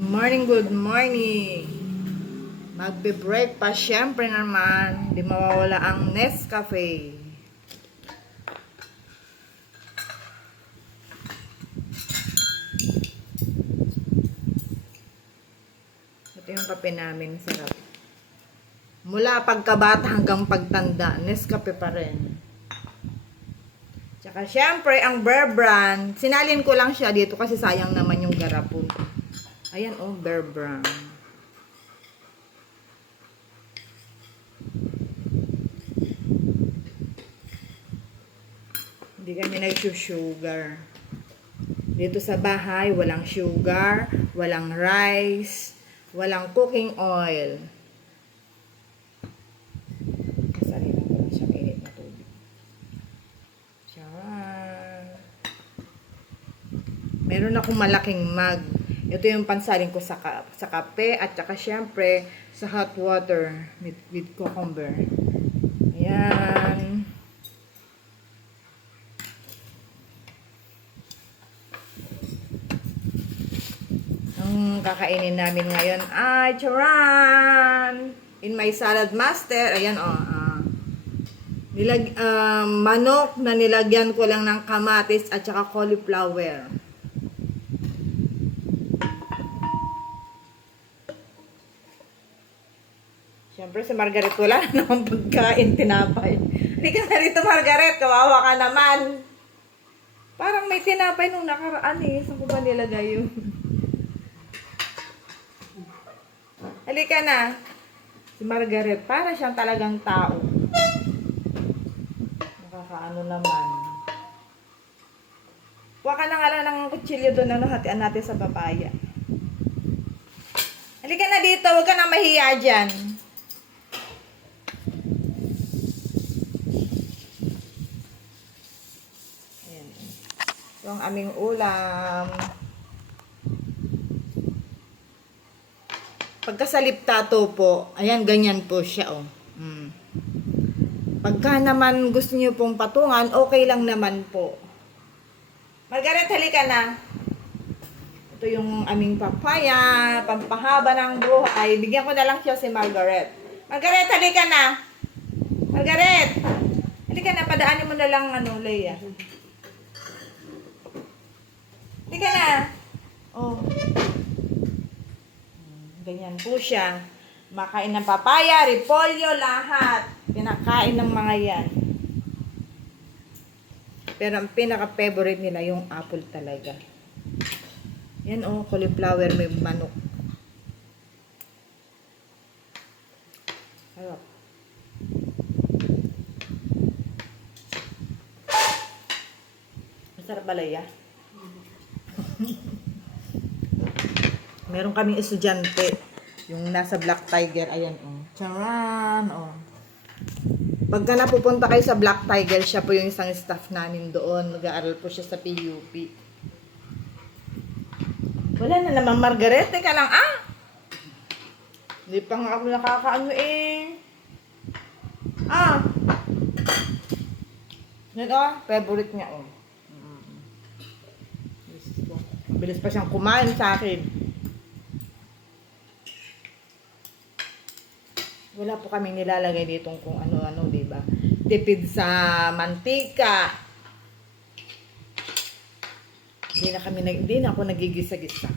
Good morning. Magbe-break pa syempre naman, di mawawala ang Nescafe. Ito yung kape namin, sarap. Mula pagkabata hanggang pagtanda, Nescafe pa rin. Tsaka syempre, ang Bear Brand, sinalin ko lang siya dito kasi sayang naman yung garapon. Ayan oh, Bear Brand. Hindi kami nag-sugar. Dito sa bahay, walang sugar, walang rice, walang cooking oil. Kasalin ko lang siyang init na tubig. Tiyan. Meron akong malaking mug. Ito yung pansalin ko sa kape at saka syempre sa hot water with cucumber. Ayan. Ang kakainin namin ngayon ay charan! In my salad master, ayan manok na nilagyan ko lang ng kamatis at saka cauliflower. Siyempre si Margaret wala na namang pagkain, tinapay. Hindi ka na rito, Margaret, kawawa ka naman. Parang may tinapay nung nakaraan eh. Saan ko ba nilagay yun? Halika na. Si Margaret, para siyang talagang tao. Nakakaano naman. Huwag ka na nga lang ng kutsilyo doon, hatian natin sa papaya. Halika na dito, huwag ka na mahiya dyan. Ayan. Ito ang aming ulam. Pagkasaliptato po, ayan, ganyan po siya, oh. Pagka naman gusto niyo pong patungan, okay lang naman po. Margaret, halika na. Ito yung aming papaya, pampahaba ng buhay. Bigyan ko na lang siya si Margaret. Margaret, halika na. Margaret, halika na, padaanin mo na lang, Leia. Halika na. Oh. Ganyan po siya. Makain ng papaya, repolyo, lahat. Pinakain ng mga yan. Pero ang pinaka-favorite nila yung apple talaga. Yan oh, cauliflower, may manok. Harap. Masarap balaya. Meron kaming estudyante, yung nasa Black Tiger, ayan oh. Charan, oh. Pagka napupunta kayo sa Black Tiger, siya po yung isang staff namin doon. Nag-aaral po siya sa PUP. Wala na naman, Margaret, teka lang, Hindi pa nga ako nakakaano eh. Yan oh, favorite niya oh. Mabilis pa siyang kumain sa akin. Wala po kaming nilalagay ditong kung ano-ano, di ba? Tipid sa mantika. Hindi na ako nagigisa-gisa.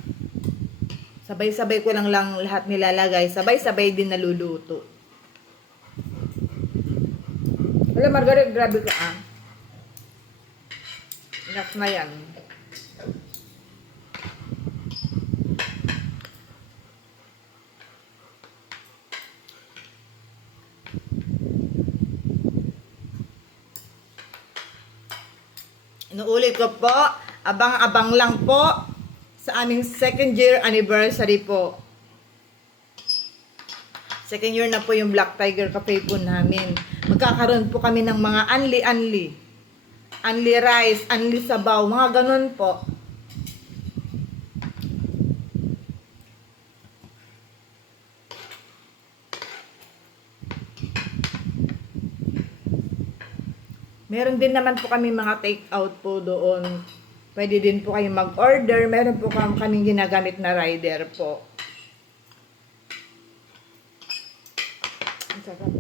Sabay-sabay ko lang lahat nilalagay. Sabay-sabay din naluluto. Wala, Margaret, grabe ka Enough na yan. Inuulit ko po, abang-abang lang po sa aming 2nd year anniversary po. 2nd year na po yung Black Tiger Cafe po namin. Magkakaroon po kami ng mga anli-anli. Anli rice, anli sabaw, mga ganun po. Meron din naman po kami mga take out po doon. Pwede din po kayong mag-order. Meron po kaming ginagamit na rider po. Ang sarap.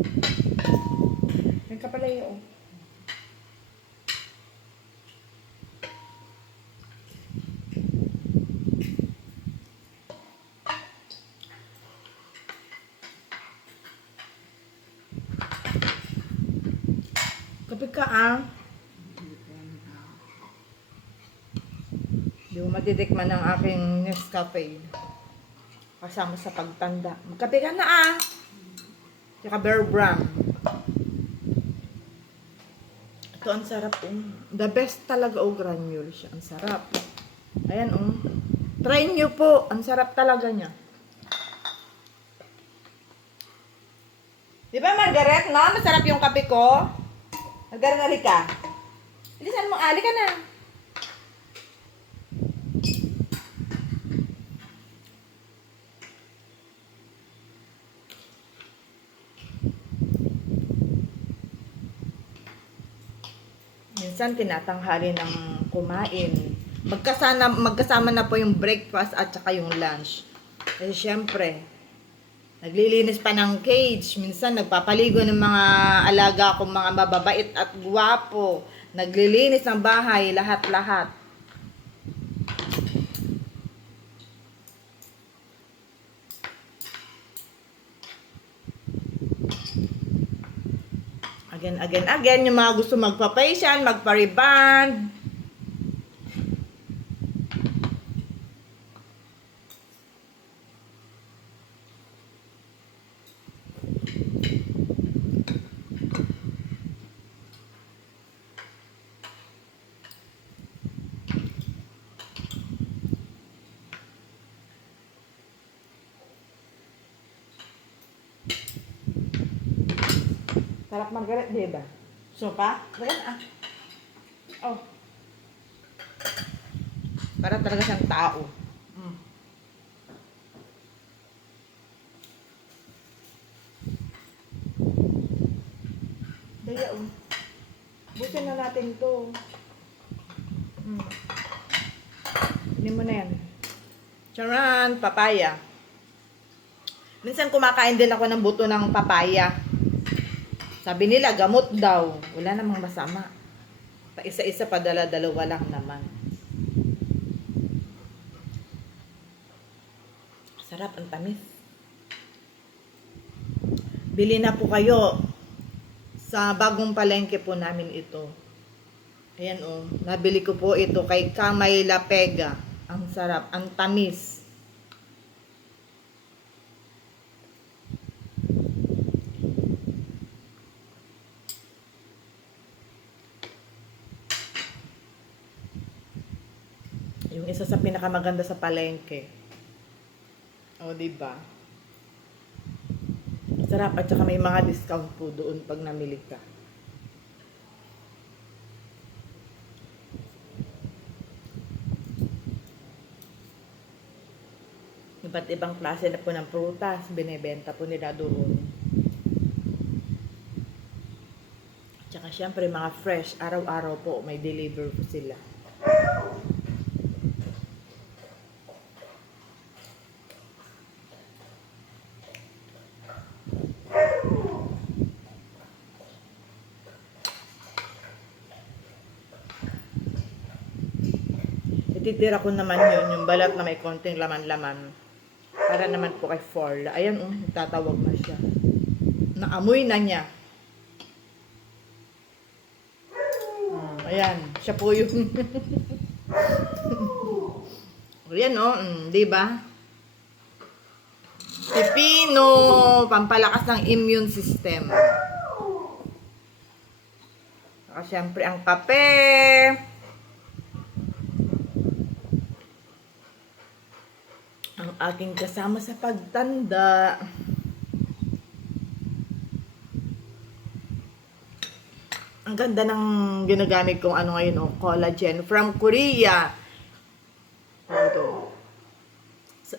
Yan ka pala yun. Kape ka Hindi mo matitikman ng aking Nescafe. Kasama sa pagtanda. Magkape ka na Tsaka Bear Brand. Ito ang sarap The best talaga granule siya. Ang sarap. Ayan Try nyo po. Ang sarap talaga niya. Di ba Margaret, no? Masarap yung kape ko. Margaret, halika. Bilisan mo, halika na. Minsan tinatanghali ng kumain. Magkasama na po yung breakfast at saka yung lunch. Kasi syempre, naglilinis pa ng cage. Minsan nagpapaligo ng mga alaga kong mga mababait at guwapo. Naglilinis ng bahay, lahat-lahat. Again, yung mga gusto magpa-facial, magpa-reband. Sarap Margaret, di ba? Sopa? Ganyan Oh. Para talaga siyang tao. Daya Busin na natin to. Hindi mo na yan. Charan, papaya. Minsan kumakain din ako ng buto ng papaya. Sabi nila, gamot daw. Wala namang masama. Pa isa-isa, padala-dalawa lang naman. Sarap, ang tamis. Bili na po kayo. Sa bagong palengke po namin ito. Ayan nabili ko po ito kay Kamay La Pega. Ang sarap, ang tamis. Yung isa sa pinakamaganda sa palengke. Diba? Sarap at saka may mga discount po doon pag namili ka. Iba't ibang klase na po ng prutas, binebenta po nila doon. Tsaka syempre mga fresh, araw-araw po may deliver po sila. Ititira ko naman yung balat na may konting laman-laman. Para naman po kay Forla. Ayan, tatawag na siya. Naamoy na niya. Ayan, siya po yung... Ayan, di ba? Pipino, pampalakas ng immune system. Saka syempre ang kape. Ang aking kasama sa pagtanda. Ang ganda ng ginagamit kong ngayon, collagen from Korea. Ito.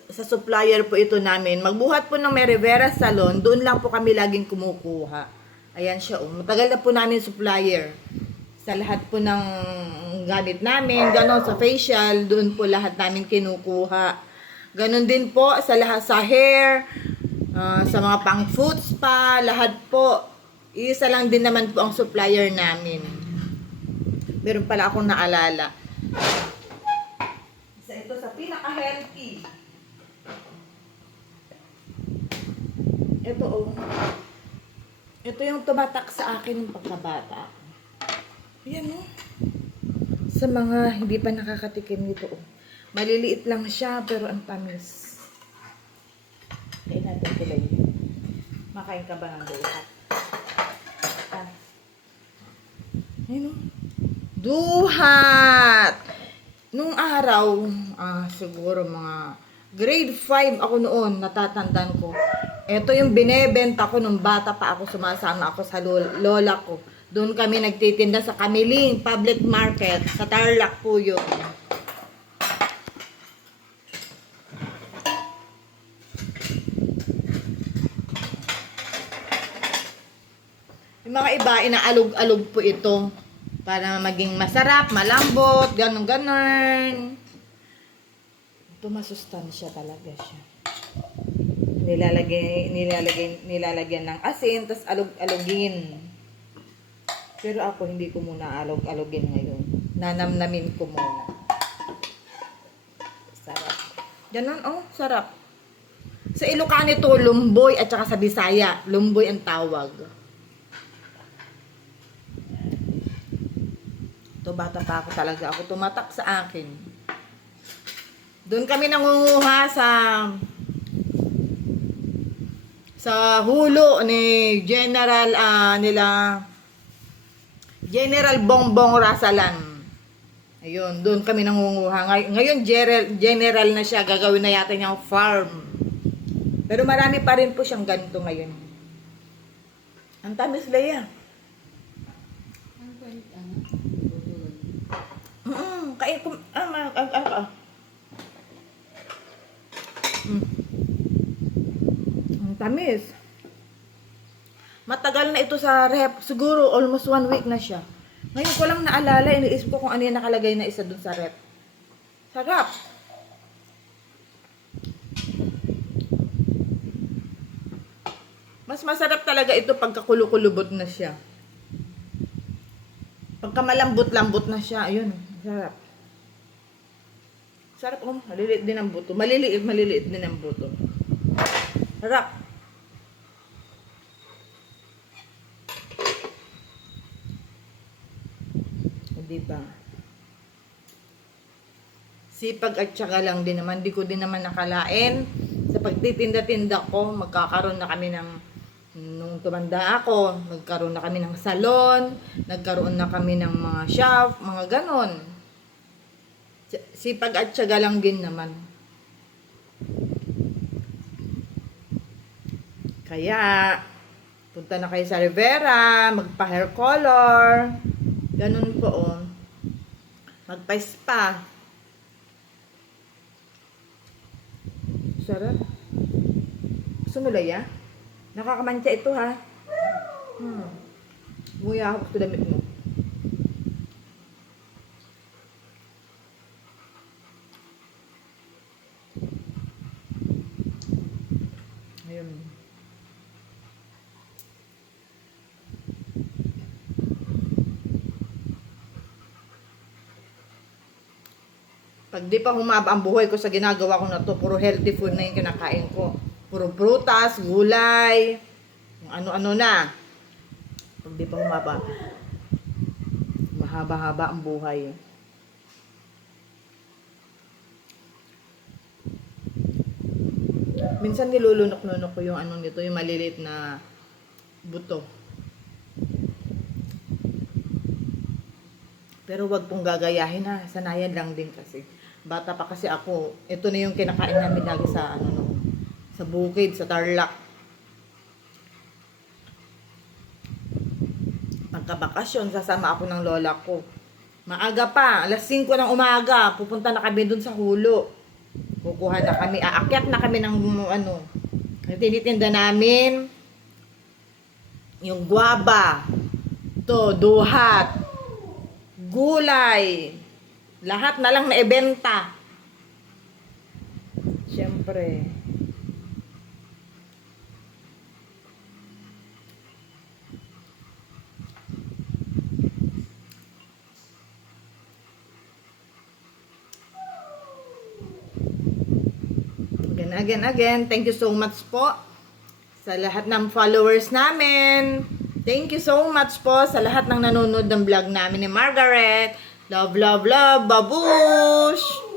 Sa supplier po ito namin. Magbuhat po ng Merivera Salon, doon lang po kami laging kumukuha. Ayan siya, matagal na po namin supplier. Sa lahat po ng gamit namin, ganon sa facial, doon po lahat namin kinukuha. Ganon din po sa lahat sa hair, sa mga pang foot spa, lahat po. Isa lang din naman po ang supplier namin. Meron pala akong naalala. Ito sa pinaka-healthy. Ito oh. Ito yung tumatak sa akin ng pagkabata. Ayan oh. Sa mga hindi pa nakakatikim nito oh. Maliliit lang siya pero ang tamis. Kain natin sila yun. Makain ka ba ng duhat? Ayan oh. Duhat! Nung araw, siguro mga grade 5 ako noon, natatandaan ko. Ito yung binebenta ko nung bata pa ako, sumasama ako sa lola ko. Doon kami nagtitinda sa Kamiling Public Market. Sa Tarlac po yun. Yung mga iba, inaalog-alog po ito. Para maging masarap, malambot, ganon-ganon. Ito masustansya talaga siya. Nilalagyan ng asin, tas alog-alogin. Pero ako, hindi ko muna alog-alogin ngayon. Nanamnamin ko muna. Sarap. Ganon, oh, sarap. Sa Ilocano ito, lumboy, at saka sa Bisaya, lumboy ang tawag. Ito, bata pa ako talaga. Ako tumatak sa akin. Doon kami nangunguha sa hulo ni General General Bongbong Rasalan. Ayun, doon kami nangunguha. Ngayon general na siya, gagawin na yata niyang farm. Pero marami pa rin po siyang ganito ngayon. Ang tamis Leia. Kain ko, Ang tamis. Matagal na ito sa rep. Siguro almost 1 week na siya. Ngayon ko lang naalala, iniisip ko kung ano yung nakalagay na isa dun sa rep. Sarap. Mas masarap talaga ito pagka kulukulubot na siya. Pagka malambot-lambot na siya, ayun, sarap. Sarap, oh, maliliit din ang buto. Maliliit din ang buto. Sarap. Diba? Sipag at syaga lang din naman. Di ko din naman nakalain. Sa pagtitinda-tinda ko, magkakaroon na kami ng, nung tumanda ako, nagkaroon na kami ng salon, nagkaroon na kami ng mga shop, mga ganon. Sipag at syaga lang din naman. Kaya, punta na kayo sa Rivera, magpa-hair color. Ganun po, oh. Magpa-spa. Sarap. Gusto mo, Leia? Nakakamantya ito, ha? Nguya ako sa damit mo. Ayun. Pag di pa humaba ang buhay ko sa ginagawa ko na to, puro healthy food na yung kinakain ko. Puro prutas, gulay, ano-ano na. Pag di pa humaba, mahaba-haba ang buhay. Minsan nilulunok-lunok ko yung ano nito, yung maliliit na buto. Pero wag pong gagayahin ha, sanayan lang din kasi. Bata pa kasi ako, ito na yung kinakain namin lagi sa sa bukid, sa Tarlac. Pagkabakasyon, sasama ako ng lola ko. Maaga pa, alas 5 ng umaga, pupunta na kami dun sa hulo. Kukuha na kami, aakyat na kami ng tinitinda namin. Yung guaba, to, duhat, gulay. Lahat na lang na ibenta. Siyempre. Again, thank you so much po sa lahat ng followers namin. Thank you so much po sa lahat ng nanonood ng vlog namin ni Margaret. Love, love, love, babush!